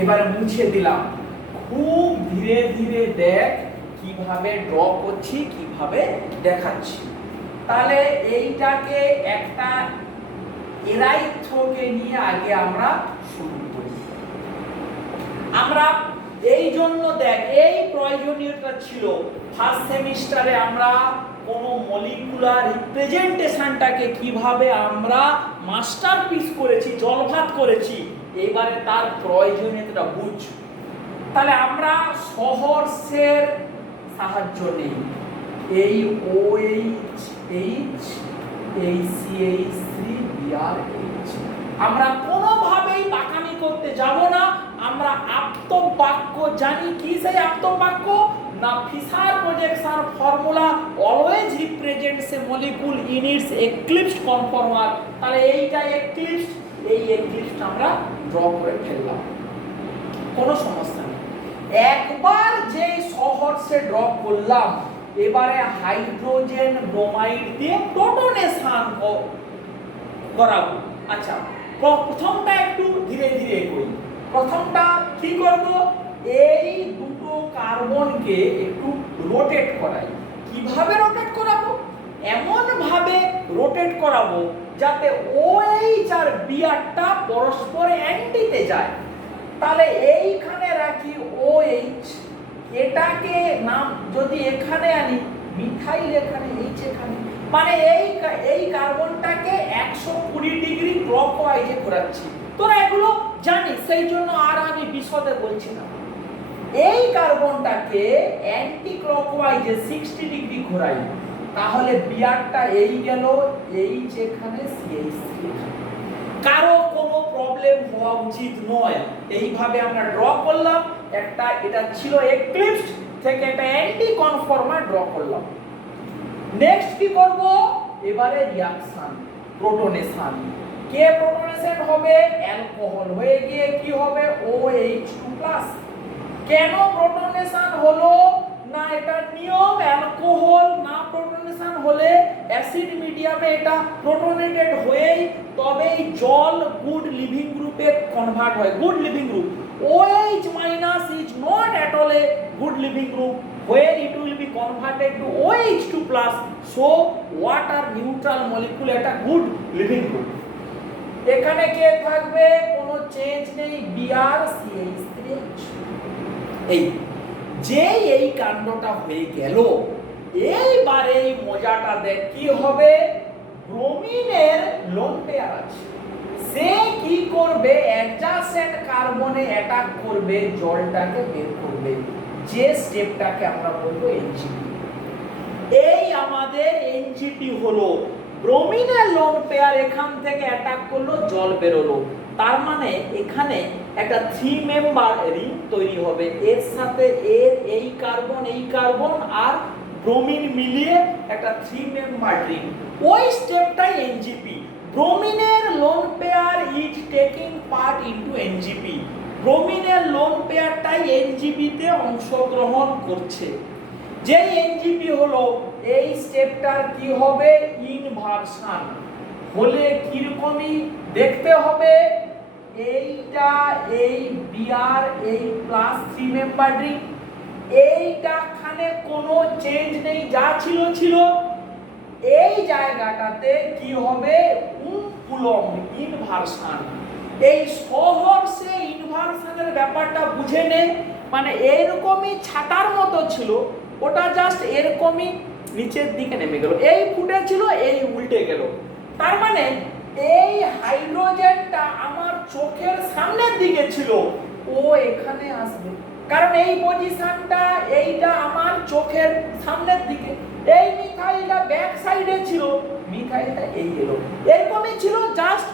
এবারে মুছে দিলাম, খুব ধীরে ধীরে দেখ কিভাবে ড্র করছি, কিভাবে দেখাচ্ছি। তাহলে এইটাকে একটা এরাইথ্রোকে নিয়ে আগে আমরা শুরু করি। আমরা এই জন্য দেখ, এই প্রয়োজনীয়তা ছিল ফার্স্ট সেমিস্টারে আমরা কোন মলিকুলার রিপ্রেজেন্টেশনটাকে কিভাবে আমরা মাস্টারপিস করেছি, জলভাত করেছি, এবারে তার প্রয়োজনীয়তা বুঝ। তাহলে আমরা সহর্ষের সাহায্য নেই, এই OH H এই CH3 BrH, আমরা কোনোভাবেই বাঁকামি করতে যাব না। আমরা আপ্তব বাক্য জানি, কি সেই আপ্তব বাক্য না, Fischer projection formula always represents a molecule in its eclipsed conformer. তাহলে এইটা এক্লিপসড, এই এক্লিপসড আমরা ড্র করে ফেললাম, কোনো সমস্যা নেই। একবার যে সহর্ষে ড্র করলাম, এবারে হাইড্রোজেন ব্রোমাইড দিয়ে প্রোটনেশন করাবো। আচ্ছা, প্রথমটা একটু ধীরে ধীরে করি। প্রথমটা কি করব, এই দুটো কার্বনকে একটু রোটেট করাই। কিভাবে রোটেট করাবো? এমন ভাবে রোটেট করাবো যাতে OH আর Brটা পরস্পর অ্যান্টিতে যায়। তাহলে এইখানে রাখি OH, এটাকে নাম যদি এখানে আনি মিথাইল, এখানে H, এখানে মানে এই কার্বনটাকে 120 ডিগ্রি ক্লকওয়াইজে ঘোরাচ্ছি। তোরা এগুলো জানিস, সেই জন্য আর আমি বিশদে বলছি না। এই কার্বনটাকে অ্যান্টি ক্লকওয়াইজে 60 ডিগ্রি ঘোরাই, তাহলে বিআরটা এই গেল, H এখানে, CH3 এখানে। কারো কোনো প্রবলেম হওয়া উচিত নয়। এইভাবে আমরা ড্র করলাম একটা, এটা ছিল এক্লিপসড থেকে একটা অ্যান্টি কনফর্মার ড্র করলাম। নেক্সট কি করব, এবারে রিঅ্যাকশন প্রোটনেশন। কে প্রোটনেশন হবে? অ্যালকোহল হয়ে গিয়ে কি হবে? OH2+। কেন প্রোটনেশন হলো না, এটা নিয়ম। অ্যালকোহল না প্রোটনেশন হলে অ্যাসিড মিডিয়ামে এটা প্রোটনেটেড হয়েই তবেই জল গুড লিভিং গ্রুপে কনভার্ট হয়, good living group. OH- is not at all a good living group where it will be converted to OH2+, so water neutral molecule একটা good living group। এখানে কে থাকবে? কোনো চেঞ্জ নেই, BrCH3H। এই কাণ্ডটা হয়ে গেল। এইবারে এই মজাটা দেখ কি হবে, ব্রোমিনের লোন পেয়ার আছে, সে কি করবে? অ্যাডজাসেন্ট কার্বনে অ্যাটাক করবে, জলটাকে বের করবে, যে স্টেপটাকে আমরা বলবো এনজিপি। এই আমাদের এনজিপি হলো ব্রোমিনের লোন পেয়ার এখান থেকে অ্যাটাক করলো, জল বেরোলো। তার মানে এখানে একটা 3 মেম্বার রিং তৈরি হবে, এর সাথে এর এই কার্বন আর ব্রোমিন মিলিয়ে একটা 3 মেম্বার রিং। ওই স্টেপটাই এনজিপি। ব্রোমিনের lone pair is taking part into NGP. ব্রোমিনের লোন পেয়ারটাই এনজিপিতে অংশগ্রহণ করছে। যে এনজিপি হলো, এই স্টেপটার কি হবে? ইনভার্সন হলে কিরকমই দেখতে হবে, এইটা এই বিআর এই প্লাস 3 মেম্বার রিং, এইটাখানে কোনো চেঞ্জ নেই, যা ছিল। এই জায়গাটাতে কি হবে? উলম্ব ইনভার্সন। এই সহর্ষে ইনভার্সনের ব্যাপারটা বুঝে নে, মানে এরকমই ছাতার মতো ছিল, ওটা জাস্ট এরকমই নিচের দিকে নেমে গেল, এই ফুটে ছিল এই উল্টে গেল। তার মানে এই হাইড্রোজেনটা আমার চোখের সামনের দিকে ছিল, ও এখানে আসবে, কারণ এই পজিশনটা এইটা আমার চোখের সামনের দিকে। এই মিথাইলটা ব্যাক সাইডে ছিল, মিথাইলটা এই এলো, এরকমই ছিল, জাস্ট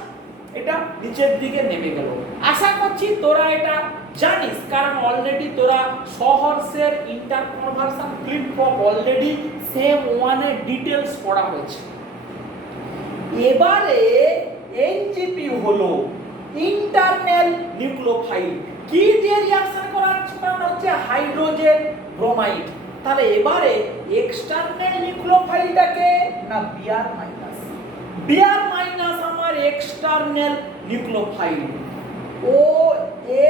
এটা নিচের দিকে নেমে গেল। আশা করছি তোরা এটা জানিস, কারণ অলরেডি তোরা সহর্ষের ইন্টারকনভার্সন ফ্লিপ ফ্লপ অলরেডি সেম ওয়ানের ডিটেলস পড়া হয়েছে। এবারে এনজিপি হলো ইন্টারনাল নিউক্লিওফাইল। কি দিয়ে রিঅ্যাকশন করানো হচ্ছে? Hydrogen bromide. তাহলে এবারে এক্সটারনাল নিউক্লিওফাইলটাকে না বিআর মাইনাস, বিআর মাইনাস আমার এক্সটারনাল নিউক্লিওফাইল, ও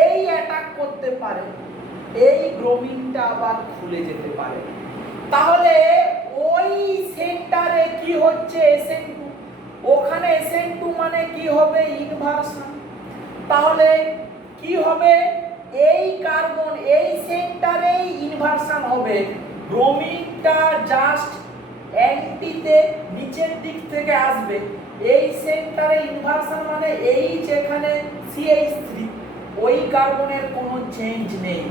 এই অ্যাটাক করতে পারে, এই ব্রোমিনটা আবার খুলে যেতে পারে। তাহলে ওই সেন্টারে কি হচ্ছে? SN2, ওখানে SN2 মানে কি হবে? ইনভার্সন। তাহলে কি হবে? এই কার্বন এই সেন্টারে ইনভার্সন হবে, ব্রোমিনটা জাস্ট অ্যান্টিতে নিচের দিক থেকে আসবে, এই সেন্টারে ইনভার্সন মানে এই যেখানে CH3, ওই কার্বনের কোনো চেঞ্জ নেই,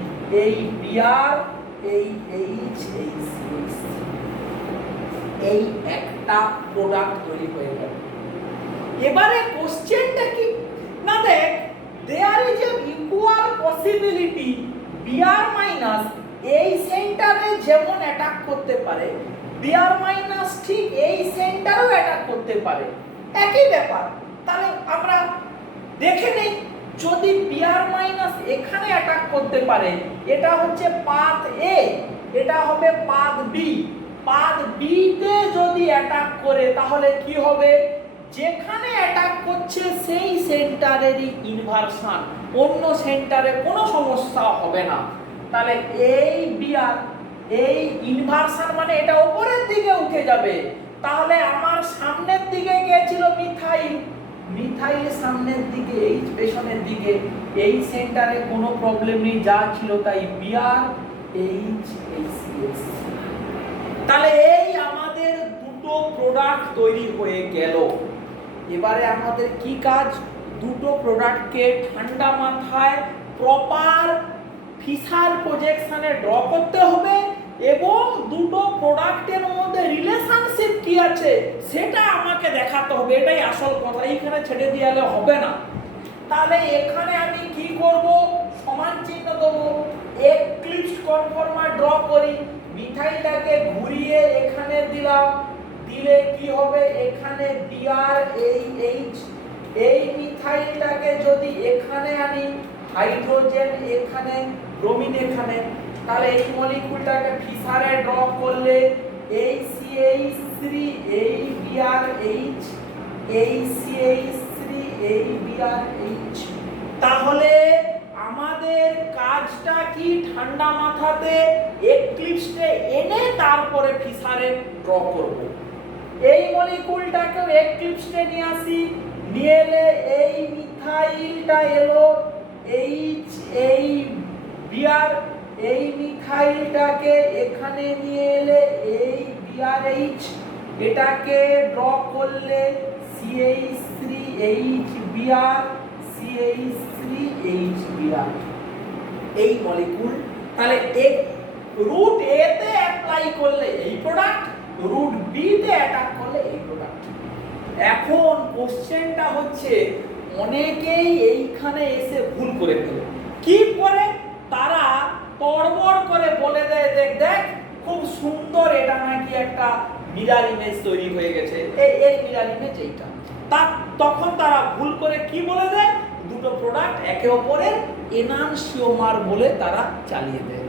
এই Br এই H এই CH3, এই একটা প্রোডাক্ট তৈরি হয়ে গেল। এবারে কোশ্চেনটা কি না, দেখ there is a equal possibility Br minus এই সেন্টারে যেমন অ্যাটাক করতে পারে, Br minus ঠিক এই সেন্টারেও অ্যাটাক করতে পারে, একই ব্যাপার। তাহলে আমরা দেখে নেই, যদি Br minus এখানে অ্যাটাক করতে পারে, এটা হচ্ছে পাথ A, এটা হবে পাথ B, পাথ B তে যদি অ্যাটাক করে তাহলে কি হবে? যেখানে অ্যাটাক করছে সেই সেন্টারেরই ইনভার্সন, অন্য সেন্টারে কোনো সমস্যা হবে না। তাহলে এই Br এই ইনভার্সন মানে এটা উপরের দিকে উঠে যাবে। তাহলে আমার সামনের দিকে গিয়েছিল মিথাইল, মিথাইল সামনের দিকে, এই পেছনের দিকে, এই সেন্টারে কোনো প্রবলেম নেই, যা ছিল তাই Br H CH। তাহলে এই আমাদের দুটো প্রোডাক্ট তৈরি হয়ে গেল। এবারে আমাদের কি কাজ? দুটো প্রোডাক্টকে ঠান্ডা মাথায় প্রপার ফিশার প্রজেকশনে ড্র করতে হবে, এবং দুটো প্রোডাক্টের মধ্যে রিলেশনশিপ কি আছে সেটা আমাকে দেখাতে হবে। এটাই আসল কথা, এইখানে ছেড়ে দিয়ে হবে না। তাহলে এখানে আমি কি করব? সমান চিহ্ন দেবো, এক্লিপসড কনফর্মার ড্র করি, মিথাইলটাকে ঘুরিয়ে এখানে দিলাম, দিলে কি হবে? এখানে Br এই H, এই মিথাইলটাকে যদি এখানে আনি, হাইড্রোজেন এখানে, ব্রোমিন এখানে, তাহলে এই মলিকিউলটাকে ফিশারে ড্র করলে এই CH3 এই Br H, এই CH3 এই Br H। তাহলে আমাদের কাজটা কি? ঠান্ডা মাথাতে এক্লিপসে এনে তারপরে ফিশারে ড্র করব। এই মলিকিউলটাকেও এক্লিপসে নিয়ে আসি, নিয়ে এলে এই মিথাইলটা এলো H এই Br, এই মিথাইলটাকে এখানে নিয়ে এলে এই Br H, এটাকে ড্র করলে CH3 H Br CH3 H Br, এই মলিকিউল। তাহলে এক রুট A তে অ্যাপ্লাই করলে এই প্রোডাক্ট, রুট B তে অ্যাটাক করলে এই প্রোডাক্ট। এখন কোশ্চেনটা হচ্ছে, অনেকেই এইখানে এসে ভুল করে ফেলে। কি করে? তারা তড়বড় করে বলে দেয়, দেখ দেখ খুব সুন্দর, এটা নাকি একটা মিরর ইমেজ তৈরি হয়ে গেছে, এই মিরর ইমেজ এইটা। তখন তারা ভুল করে কি বলে দেয়? দুটো প্রোডাক্ট একে অপরের এনানসিওমার বলে তারা চালিয়ে দেয়।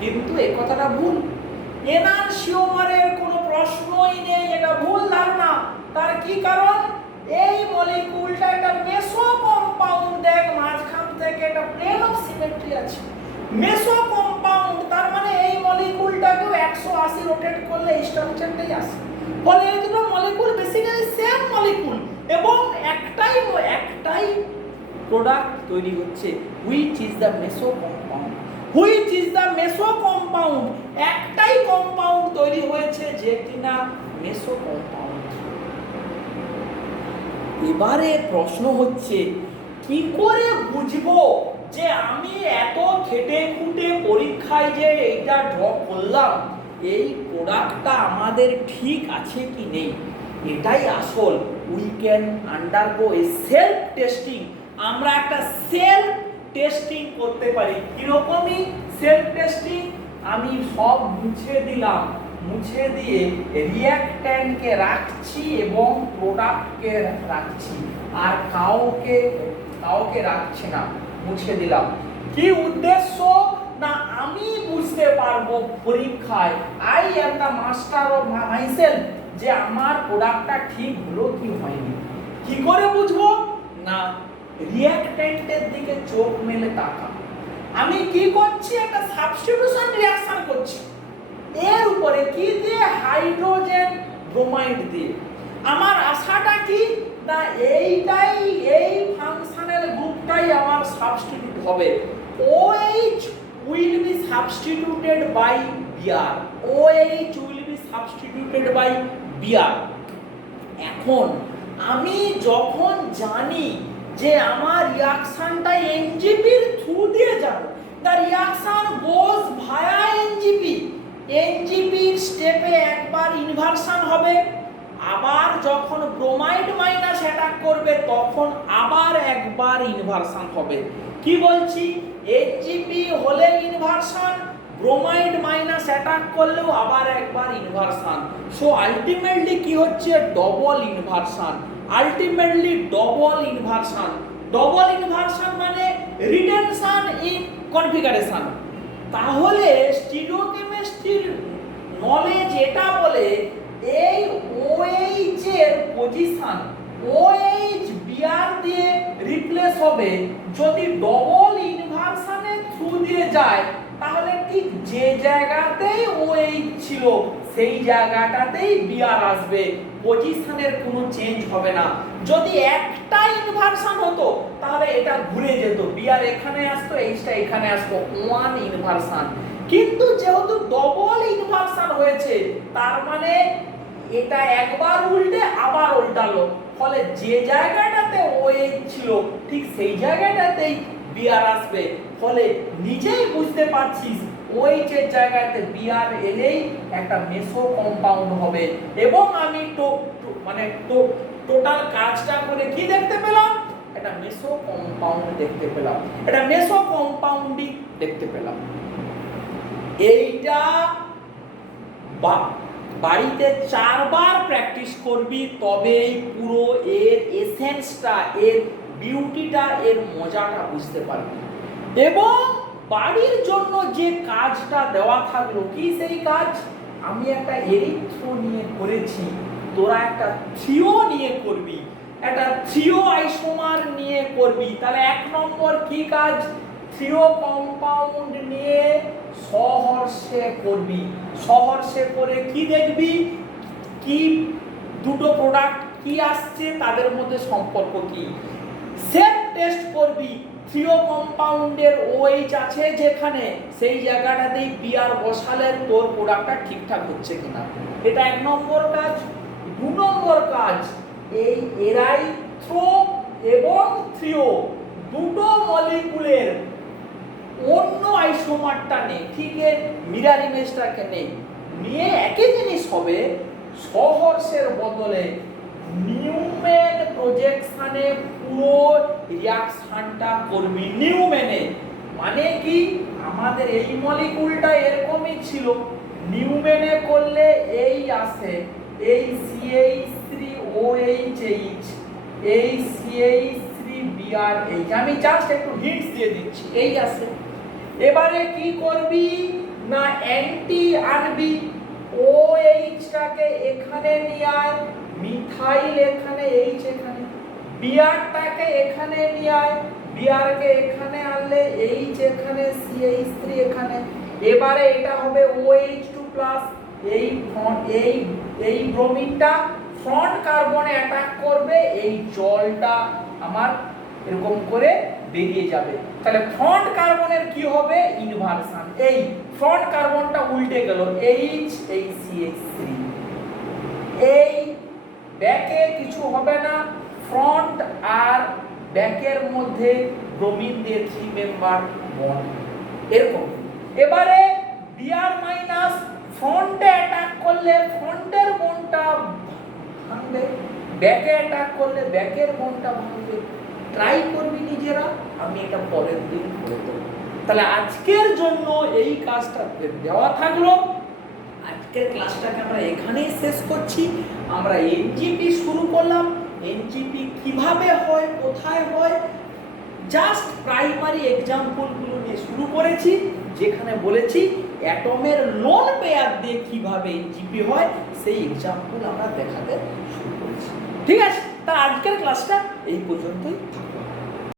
কিন্তু এই কথাটা ভুল, এনানসিওমারের কোনো প্রশ্নই নেই, এটা ভুল ধারণা। তার কি কারণ? এই মলিকিউলটা একটা মেসো কম্পাউন্ড, দেখ মাঝখান থেকে একটা প্লেন অফ সিমেট্রি আছে, মেসো কম্পাউন্ড, তার মানে এই মলিকিউলটাকেও 180 রোটেট করলে এই স্ট্রাকচারটাই আসে। ফলে এই দুটো মলিকিউল বেসিক্যালি সেম মলিকিউল, এবং একটাই প্রোডাক্ট তৈরি হচ্ছে, which is the মেসো compound. Which is the মেসো compound, একটাই কম্পাউন্ড তৈরি হয়েছে যে কিনা মেসো কম্পাউন্ড। এবারে প্রশ্ন হচ্ছে কি করে বুঝবো যে আমি এত খেটে খুঁটে পরীক্ষায় যে এইটা ড্র করলাম এই প্রোডাক্টটা আমাদের ঠিক আছে কি নেই। এটাই আসল we can undergo a self testing. আমরা একটা সেলফ টেস্টিং করতে পারি। কিরকমই সেলফ টেস্টিং, আমি সব মুছে দিলাম, মুছে দিয়ে রিঅ্যাক্ট্যান্টকে রাখছি এবং প্রোডাক্টকে রাখছি, আর কাউকে রাখছি না, মুছে দিলাম। কি উদ্দেশ্য না আমি বুঝতে পারবো পরীক্ষায়, I am the master of myself, যে আমার প্রোডাক্টটা ঠিক হলো কি হয়নি। কি করে বুঝবো না রিঅ্যাক্ট্যান্টের দিকে চোখ মেলে তাকা। আমি কি করছি, একটা সাবস্টিটিউশন রিঅ্যাকশন করছি, এর উপরে কি দিয়ে, হাইড্রোজেন ব্রোমাইড দিয়ে। আমার আশাটা কি না এই ফাংশনাল গ্রুপটাই আমার সাবস্টিটিউট হবে। OH will be substituted by Br, OH will be substituted by Br। এখন আমি যখন জানি যে আমার রিঅ্যাকশনটা এনজিপির থ্রু দিয়ে যাবে, the reaction goes via NGP, এনজিপির স্টেপে একবার ইনভার্সন হবে, আবার যখন ব্রোমাইড মাইনাস অ্যাটাক করবে তখন আবার একবার ইনভার্সন হবে। কি বলছি, এনজিপি হলে ইনভার্সন, ব্রোমাইড মাইনাস অ্যাটাক করলেও আবার একবার ইনভার্সন। সো আলটিমেটলি কি হচ্ছে, double inversion, ultimately double inversion. Double inversion মানে রিটেনশন ইন কনফিগারেশন। তাহলে স্টিরিওকেমিস্ট্রির নলেজ এটা বলে এই OH এর পজিশন OH Br দিয়ে রিপ্লেস হবে। যদি ডবল ইনভার্সনের থ্রু দিয়ে যায় তাহলে ঠিক যে জায়গাতেই OH ছিল সেই জায়গাটাতেই Br আসবে, পজিশনের কোনো চেঞ্জ হবে না। যদি একটা ইনভার্সন হতো তাহলে এটা ঘুরে যেত, Br এখানে আসতো, Hটা এখানে আসতো, ওয়ান ইনভার্সন। কিন্তু যেহেতু ডবল ইনভার্সন হয়েছে তার মানে এটা একবার উল্টে আবার উল্টালো, ফলে যে জায়গাটাতে OH ছিল ঠিক সেই জায়গাটাতেই Br আসবে। ফলে নিজেই বুঝতে পারছিস OH এর জায়গাতে Br এলেই একটা মেসো কম্পাউন্ড হবে। এবং আমি টোটাল কাজটা করে কি দেখতে পেলাম, এটা মেসো কম্পাউন্ড দেখতে পেলাম, এটা মেসো কম্পাউন্ডই দেখতে পেলাম। এইটা বাড়িতে 4 বার প্র্যাকটিস করবি, তবেই পুরো এর এসেন্সটা, এর বিউটিটা, এর মজাটা বুঝতে পারবি। এবং বাড়ির জন্য যে কাজটা দেওয়া থাকলো, কি সেই কাজ, আমি একটা এরিথ্রো নিয়ে করেছি, তোরা একটা থ্রিও নিয়ে করবি, একটা থ্রিও আইসোমার নিয়ে করবি। তাহলে 1 নম্বর কি কাজ, থ্রিও কম্পাউন্ড নিয়ে সহর্ষে করবি। সহর্ষে করে কি দেখবি, কি দুটো প্রোডাক্ট কি আসছে, তাদের মধ্যে সম্পর্ক কি। সেলফ টেস্ট করবি, থ্রিও কম্পাউন্ডের OH আছে যেখানে সেই জায়গাটাতেই Br বসালে তোর প্রোডাক্টটা ঠিকঠাক হচ্ছে কিনা। এটা 1 নম্বর কাজ। 2 নম্বর কাজ, এই এরাইথ্রো এবং থ্রিও দুটো মলিকুলের অন্য আইসোমারটা নেই, ঠিক এর মিরর ইমেজটাকে নেই, নিয়ে একই জিনিস হবে, সহর্ষের বদলে নিউম্যান প্রজেকশনে পুরো রিঅ্যাকশনটা করবি নিউম্যানে। মানে কি, আমাদের এই মলিকুলটা এরকমই ছিল, নিউম্যানে করলে এই আসে, এই CH3OH, এই CH3Br, আমি জাস্ট একটু হিন্টস দিয়ে দিচ্ছি, এই আসে। এবারে কি করবি না অ্যান্টি আনবি, OH-টাকে এখানে নিয়ে আয়, মিথাইল এখানে, H এখানে, Br-টাকে এখানে নিয়ে আয়, Br-কে এখানে আনলে H এখানে, CH3 এখানে। এবারে এটা হবে OH2+, এই ব্রোমিনটা ফ্রন্ট কার্বনে অ্যাটাক করবে, এই জলটা আমার এরকম করে বেরিয়ে যাবে। তাহলে ফ্রন্ট কার্বনের কি হবে ইনভার্সন, এই ফ্রন্ট কার্বনটা উল্টে গেল HCH3, এই ব্যাকে কিছু হবে না, ফ্রন্ট আর ব্যাকের মধ্যে ব্রোমিন দিয়ে 3 মেম্বার বন্ড এরকম। এবারে Br মাইনাস ফ্রন্টে অ্যাটাক করলে ফ্রন্টের বন্ডটা ভাঙবে, ব্যাকে অ্যাটাক করলে ব্যাকের বন্ডটা ভাঙবে। ট্রাই করবি নিজেরা, আমি এটা পরের দিন করে দেবো। তাহলে আজকের জন্য এই কাজটা দেওয়া থাকলো। আজকের ক্লাসটাকে আমরা এখানেই শেষ করছি। আমরা এনজিপি শুরু করলাম, এনজিপি কিভাবে হয়, কোথায় হয়, জাস্ট প্রাইমারি এক্সাম্পলগুলো নিয়ে শুরু করেছি, যেখানে বলেছি অ্যাটমের লোন পেয়ার দিয়ে কিভাবে এনজিপি হয় সেই এক্সাম্পল আমরা দেখাতে শুরু করেছি। ঠিক আছে, তার আজকের ক্লাসটা এই পর্যন্তই।